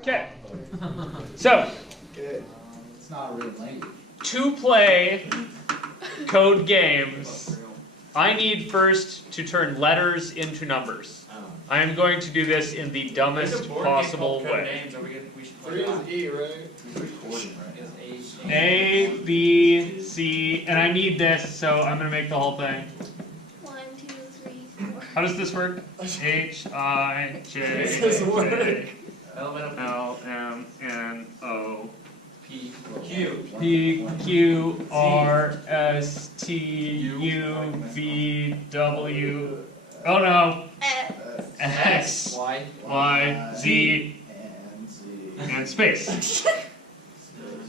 Okay. So, It's not a real language. to play code games, I need first to turn letters into numbers. I am going to do this in the dumbest possible way. Three is E, right? A, B, C, and I need this, so I'm going to make the whole thing. 1, 2, 3, 4. How does this work? H, I, J, K, L, M, N, O, P, P, Q, R, S, T, U, V, W, oh no, X, Y, Z, and space.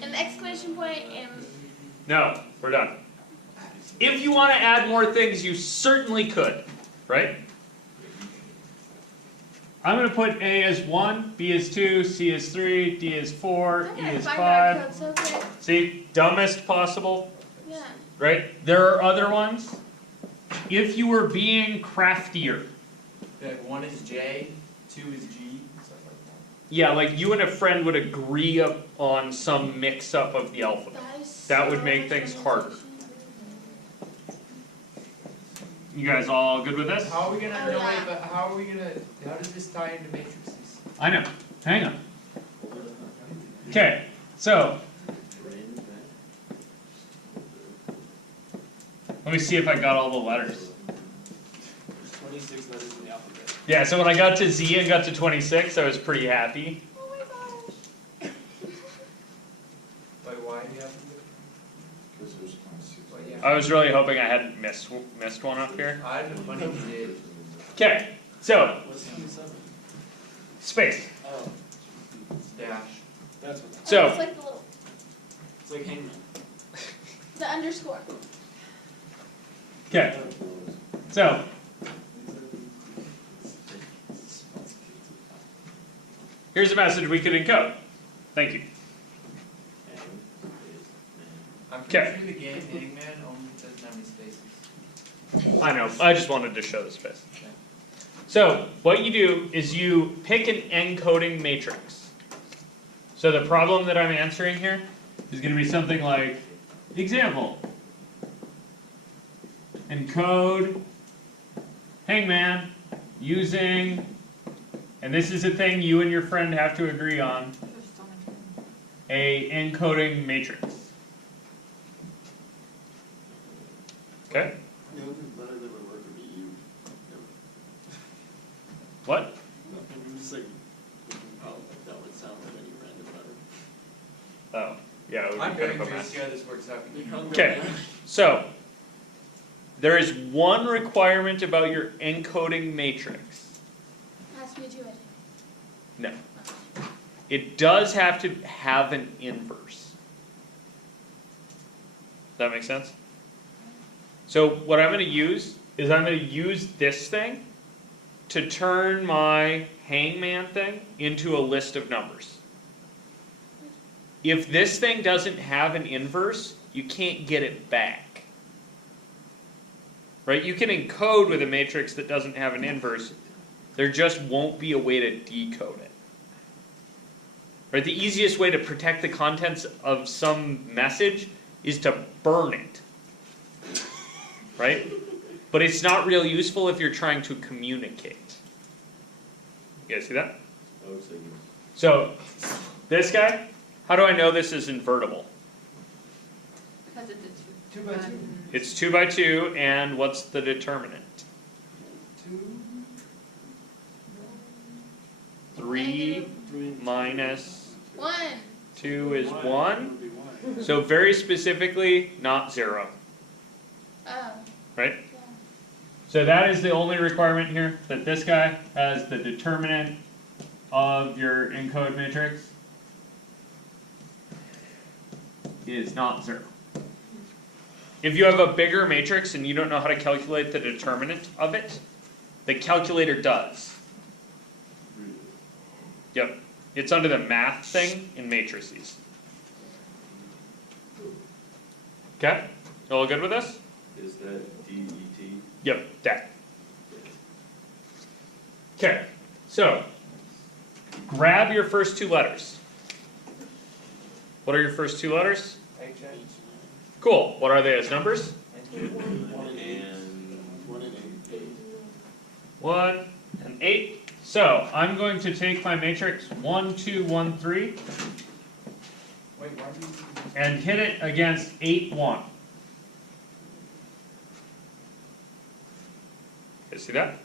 An exclamation point and... No, we're done. If you want to add more things, you certainly could, right? I'm going to put A as 1, B as 2, C as 3, D as 4, E as 5. So quick. See? Dumbest possible, Yeah. right? There are other ones. If you were being craftier. Like 1 is J, 2 is G, stuff like that. Yeah, like you and a friend would agree on some mix-up of the alphabet. That would make things harder. You guys all good with this? How are we gonna know? Wait, but how are we gonna? How does this tie into matrices? I know. Hang on. Okay, so let me see if I got all the letters. There's 26 letters in the alphabet. Yeah, so when I got to Z and got to 26, I was pretty happy. Oh my gosh. Wait, why do you have to do it? I was really hoping I hadn't missed one up here. I'd have funny if you did. Okay, so What's 27? space. Oh. It's dash. That's what. So It's like the little... It's like hangman. The underscore. okay, so here's a message we could encode. Thank you. I'm Okay. confused with the game Hangman only doesn't have any spaces. I know. I just wanted to show the space. So what you do is you pick an encoding matrix. So the problem that I'm answering here is going to be something like, example, encode hangman using, and this is a thing you and your friend have to agree on, a encoding matrix. Okay? The only letter that would work would be U. What? I'm just like, oh, that would sound like any random letter. Oh, yeah, it would I'm be very kind of a curious mess. to see how this works out. Okay, so there is one requirement about your encoding matrix. Has to be 2 it. No. It does have to have an inverse. Does that make sense? So what I'm going to use is I'm going to use this thing to turn my hangman thing into a list of numbers. If this thing doesn't have an inverse, you can't get it back. Right? You can encode with a matrix that doesn't have an inverse. There just won't be a way to decode it. Right? The easiest way to protect the contents of some message is to burn it. Right? But it's not real useful if you're trying to communicate. You guys see that? So, this guy, how do I know this is invertible? Because it's a 2 by 2. It's 2 by 2, and what's the determinant? 2. 3 minus 1. 2 is 1. So very specifically, not 0. Oh. Right? So that is the only requirement here, that this guy has the determinant of your encode matrix is not 0. If you have a bigger matrix and you don't know how to calculate the determinant of it, the calculator does. Yep. It's under the math thing in matrices. Okay? All good with this? Is that DET? Yep, that. Okay, so grab your first two letters. What are your first two letters? Cool. What are they as numbers? 1 and 8. So I'm going to take my matrix 1, 2, 1, 3 Wait, why do you? and hit it against 8, 1. Okay, see that?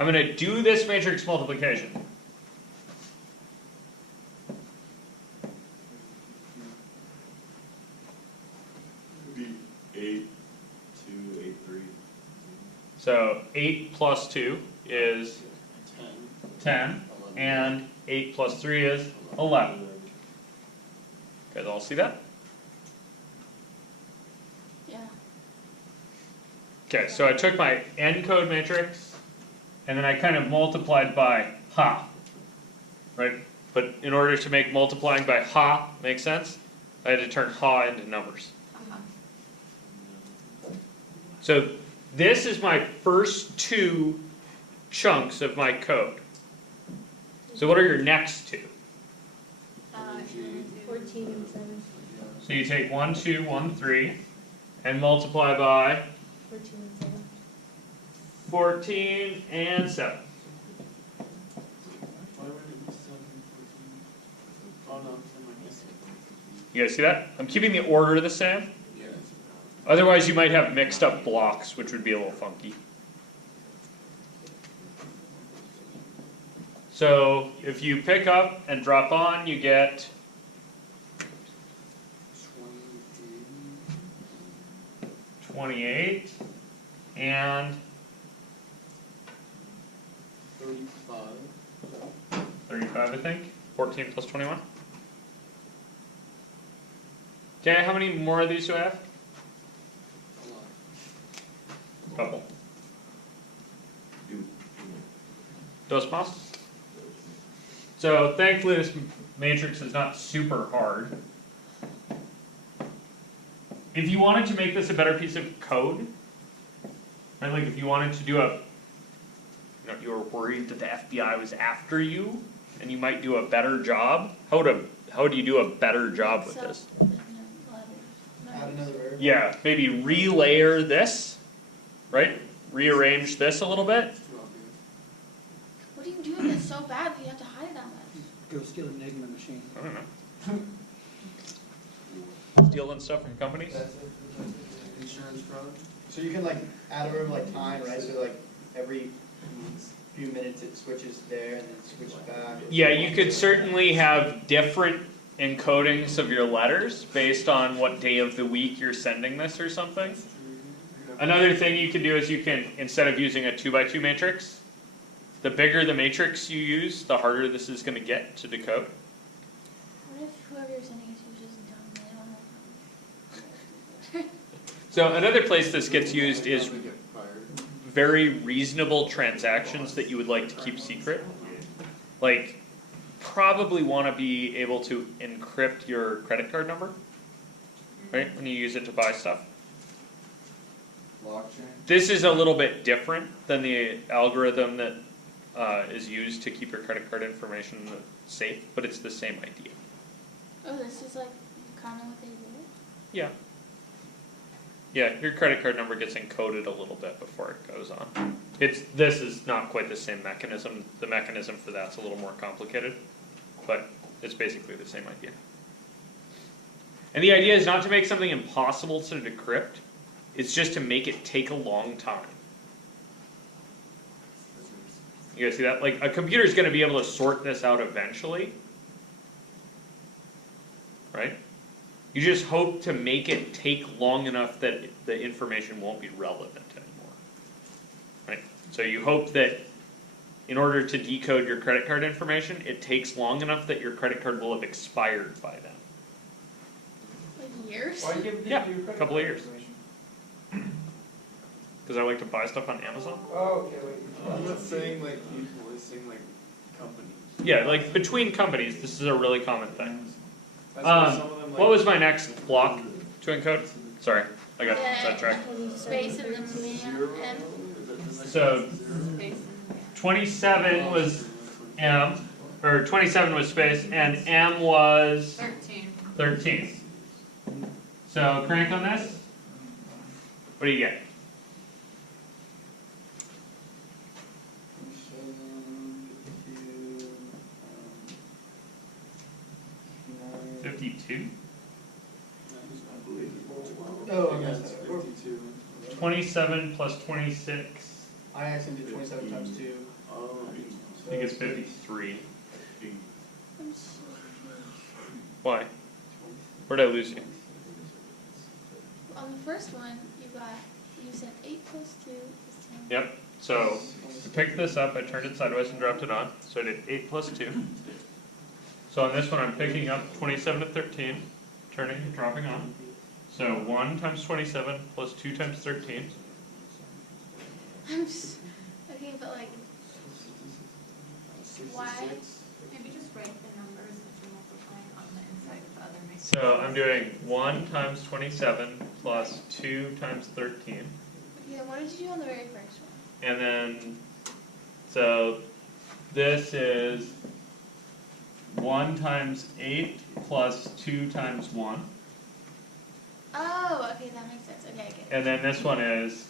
I'm going to do this matrix multiplication. Be 8, 2, 8, 3. So 8 plus 2 is 10. 10, and 8 plus 3 is 11. You guys all see that? Yeah. Okay, so I took my encode matrix, and then I kind of multiplied by ha, right? But in order to make multiplying by ha make sense, I had to turn ha into numbers. So this is my first two chunks of my code. So what are your next two? 14 and 7. So you take 1, 2, 1, 3, and multiply by 14 and 7. 14 and 7. Why would it be 7, 14? Oh no, I'm missing. You guys see that? I'm keeping the order the same. Yes. Otherwise you might have mixed up blocks, which would be a little funky. So if you pick up and drop on, you get 28 and 35. 35, I think. 14 plus 21. Okay, how many more of these do I have? A lot. Couple. Dos más? So thankfully this matrix is not super hard. If you wanted to make this a better piece of code, right, like if you wanted to do a, you were worried that the FBI was after you, and you might do a better job, how would you do a better job with this? Add another variable? Yeah, maybe relayer this, right? Rearrange this a little bit. It's too obvious. What do you do if it's so bad that you have to hide it that much? Go steal an egg in the machine. I don't know. Stealing stuff from companies? That's it. Insurance fraud. So you can like add a variable like time, right? So like every few minutes it switches there and then switches back. Yeah, you could certainly have different encodings of your letters based on what day of the week you're sending this or something. Another thing you can do is you can, instead of using a 2x2 matrix, the bigger the matrix you use, the harder this is going to get to decode. What if whoever you're sending it to is just dumb? They don't have So another place this gets used is Probably get fired. very reasonable transactions that you would like to keep secret. Like, probably want to be able to encrypt your credit card number, right, when you use it to buy stuff. Blockchain. This is a little bit different than the algorithm that is used to keep your credit card information safe, but it's the same idea. Oh, this is like kind of what they do? Yeah. Yeah, your credit card number gets encoded a little bit before it goes on. This is not quite the same mechanism. The mechanism for that's a little more complicated, but it's basically the same idea. And the idea is not to make something impossible to decrypt, it's just to make it take a long time. You guys see that? Like, a computer is going to be able to sort this out eventually, right? You just hope to make it take long enough that the information won't be relevant anymore, right? So you hope that in order to decode your credit card information, it takes long enough that your credit card will have expired by then. Like years? Why give people Yeah, your credit couple of card years. information? Because I like to buy stuff on Amazon. Oh, okay, wait. I'm not saying like people, I'm saying like companies. Yeah, like between companies, this is a really common thing. That's why some of them, like, What was my next block to encode? Sorry, I got sidetracked. Space in the man. Is that So- Space. 27 was M, or 27 was space, and M was 13. 13. So crank on this. What do you get? 52. Oh, I Yeah, messed it's that up. 52. 27 plus 26. I accidentally did 27 times 2. Oh, I think it's 53. I'm so confused. Why? Where'd I lose you? On the first one, you said 8 plus 2 is 10. Yep. So I picked this up, I turned it sideways and dropped it on. So I did 8 plus 2. So on this one, I'm picking up 27 to 13, turning and dropping on. So 1 times 27 plus 2 times 13. Okay, but like, why? Maybe just write the numbers that you're multiplying on the inside of the other matrix. So I'm doing 1 times 27 plus 2 times 13. Yeah, what did you do on the very first one? And then, so this is 1 times 8 plus 2 times 1. Oh, okay, that makes sense. Okay, I get it. And then this one is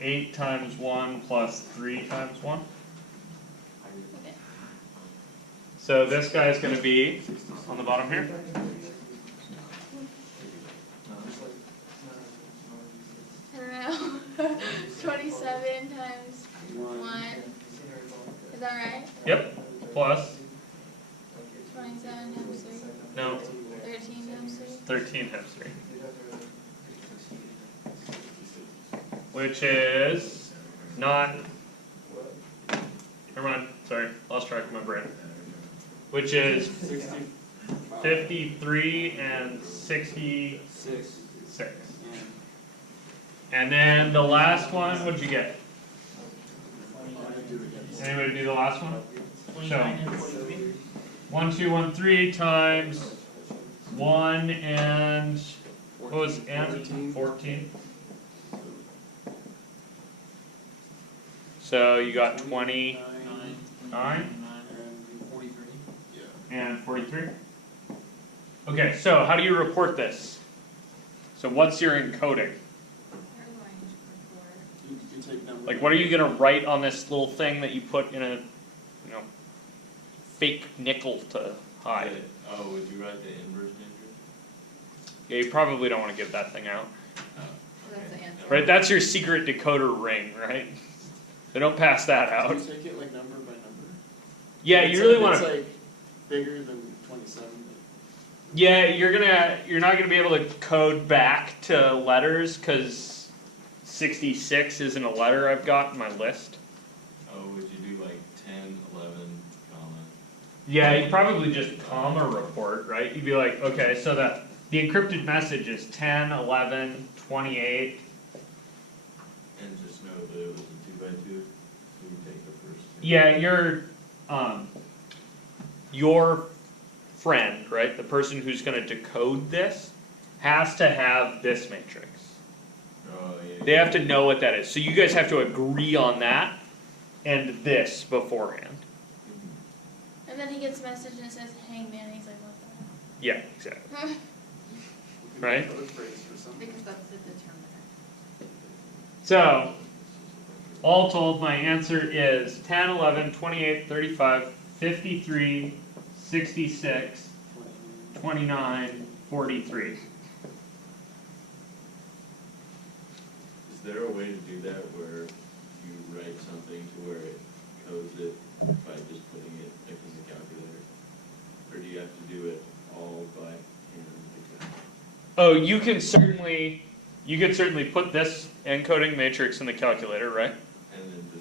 8 times 1 plus 3 times 1. Okay. So this guy is going to be on the bottom here. I don't know. 27 times 1. Is that right? Yep. Plus, 27 times 3. no, 13 times 3. 13 times 3. Which is not, never mind, sorry, lost track of my brain. Which is 53 and 66. And then the last one, what'd you get? Anybody do the last one? So, 1, 2, 1, 3 times 1 and, what was N? 14. So you got 29 and 43. Okay, so how do you report this? So what's your encoding? You're going to report. You take number. Like, what are you gonna write on this little thing that you put in a, fake nickel to hide? Oh, would you write the inverse matrix? Yeah, you probably don't want to give that thing out, So that's the answer. right? That's your secret decoder ring, right? So don't pass that Do out. you take it like number by number? Yeah, It's you really like- want It's to. like bigger than 27. Yeah, you're not gonna be able to code back to letters because 66 isn't a letter I've got in my list. Oh, would you do like 10, 11, comma? Yeah, you probably just comma report, right? You'd be like, okay, so the encrypted message is 10, 11, 28. And just know that it was a 2 by 2. So you take the first two. Yeah, your friend, right, the person who's going to decode this, has to have this matrix. Oh, yeah. They have to know what that is. So you guys have to agree on that and this beforehand. And then he gets a message and it says hangman, and he's like, what the hell? Yeah, exactly. We could Right. code phrase for something. Because that's the determiner. So, all told, my answer is 10, 11, 28, 35, 53, 66, 29, 43. Is there a way to do that where you write something to where it codes it by just putting it like in the calculator? Or do you have to do it all by hand? Oh, you could certainly put this encoding matrix in the calculator, right?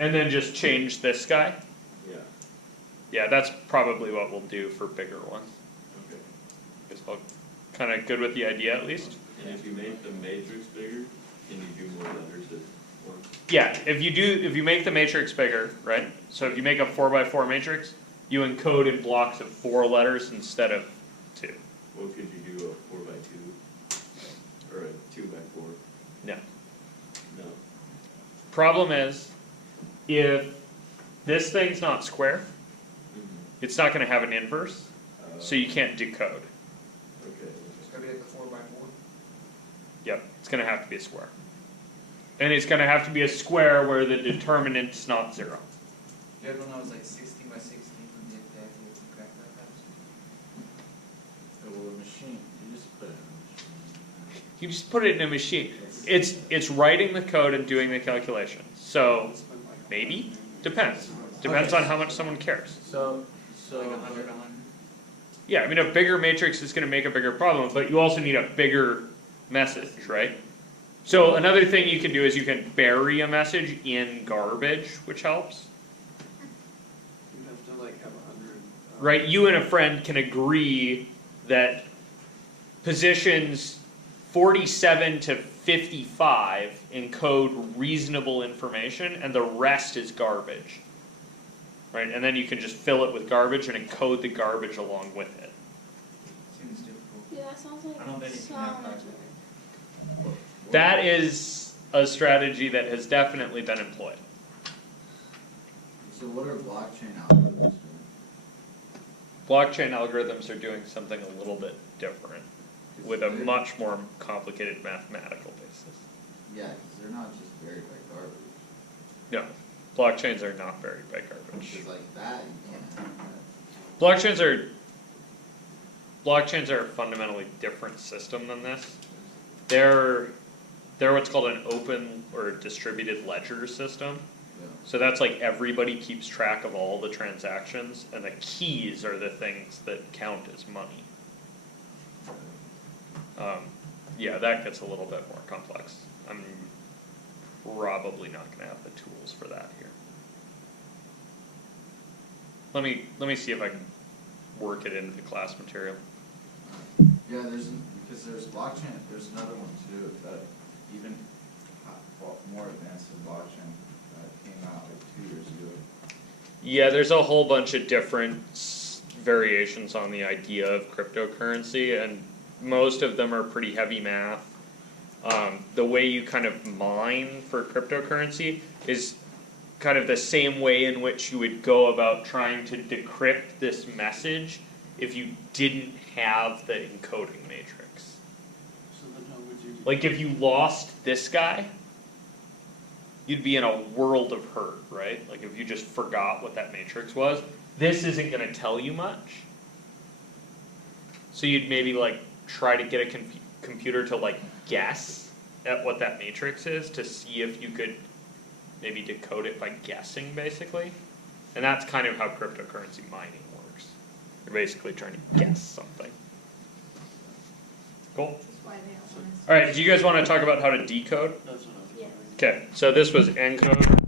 And then just change this guy. Yeah, Yeah, that's probably what we'll do for bigger ones. okay. Guess I'll kind of good with the idea at least. And if you make the matrix bigger, can you do more letters at once? Yeah, if you make the matrix bigger, right? So if you make a 4x4 matrix, you encode in blocks of 4 letters instead of 2. Well, could you do a 4 by 2? Or a 2 by 4? No. No. Problem is, if this thing's not square. Mhm. It's not going to have an inverse, so you can't decode. Okay. It's gonna be like a 4x4. Yep, it's going to have to be a square. And it's going to have to be a square where the determinant's not 0. The other one was like 16 by 16 would be exactly what you crack that fast. Well, the machine, you just put it in a machine. You just put it in a machine. It's writing the code and doing the calculation. So maybe depends. Depends on how much someone cares. So, Like 100, 100. Yeah, I mean a bigger matrix is going to make a bigger problem, but you also need a bigger message, right? So another thing you can do is you can bury a message in garbage, which helps. You have to like have 100. Right? You and a friend can agree that positions 47 to 55 encode reasonable information and the rest is garbage. Right? And then you can just fill it with garbage and encode the garbage along with it. Seems difficult. Yeah, that sounds like I don't think you so can have much that. work. That is a strategy that has definitely been employed. So what are blockchain algorithms doing? Blockchain algorithms are doing something a little bit different with a They're- much more complicated mathematical basis. Yeah, because they're not just buried by garbage. No, blockchains are not buried by garbage. Because like that, you can't have that. Blockchains are a fundamentally different system than this. They're what's called an open or distributed ledger system. Yeah. So that's like everybody keeps track of all the transactions, and the keys are the things that count as money. Yeah, that gets a little bit more complex. I'm probably not going to have the tools for that here. Let me see if I can work it into the class material. Yeah, because there's blockchain, there's another one too, that even more advanced than blockchain, that came out like 2 years ago. Yeah, there's a whole bunch of different variations on the idea of cryptocurrency, and most of them are pretty heavy math. The way you kind of mine for cryptocurrency is kind of the same way in which you would go about trying to decrypt this message if you didn't have the encoding matrix. So then how would you? Like if you lost this guy, you'd be in a world of hurt, right? Like if you just forgot what that matrix was, this isn't going to tell you much. So you'd maybe like try to get a computer to like guess at what that matrix is to see if you could maybe decode it by guessing, basically. And that's kind of how cryptocurrency mining works. You're basically trying to guess something. Cool. That's why they don't want us. All right, do you guys want to talk about how to decode? That's what I was Yeah. wondering. Okay, so this was encode.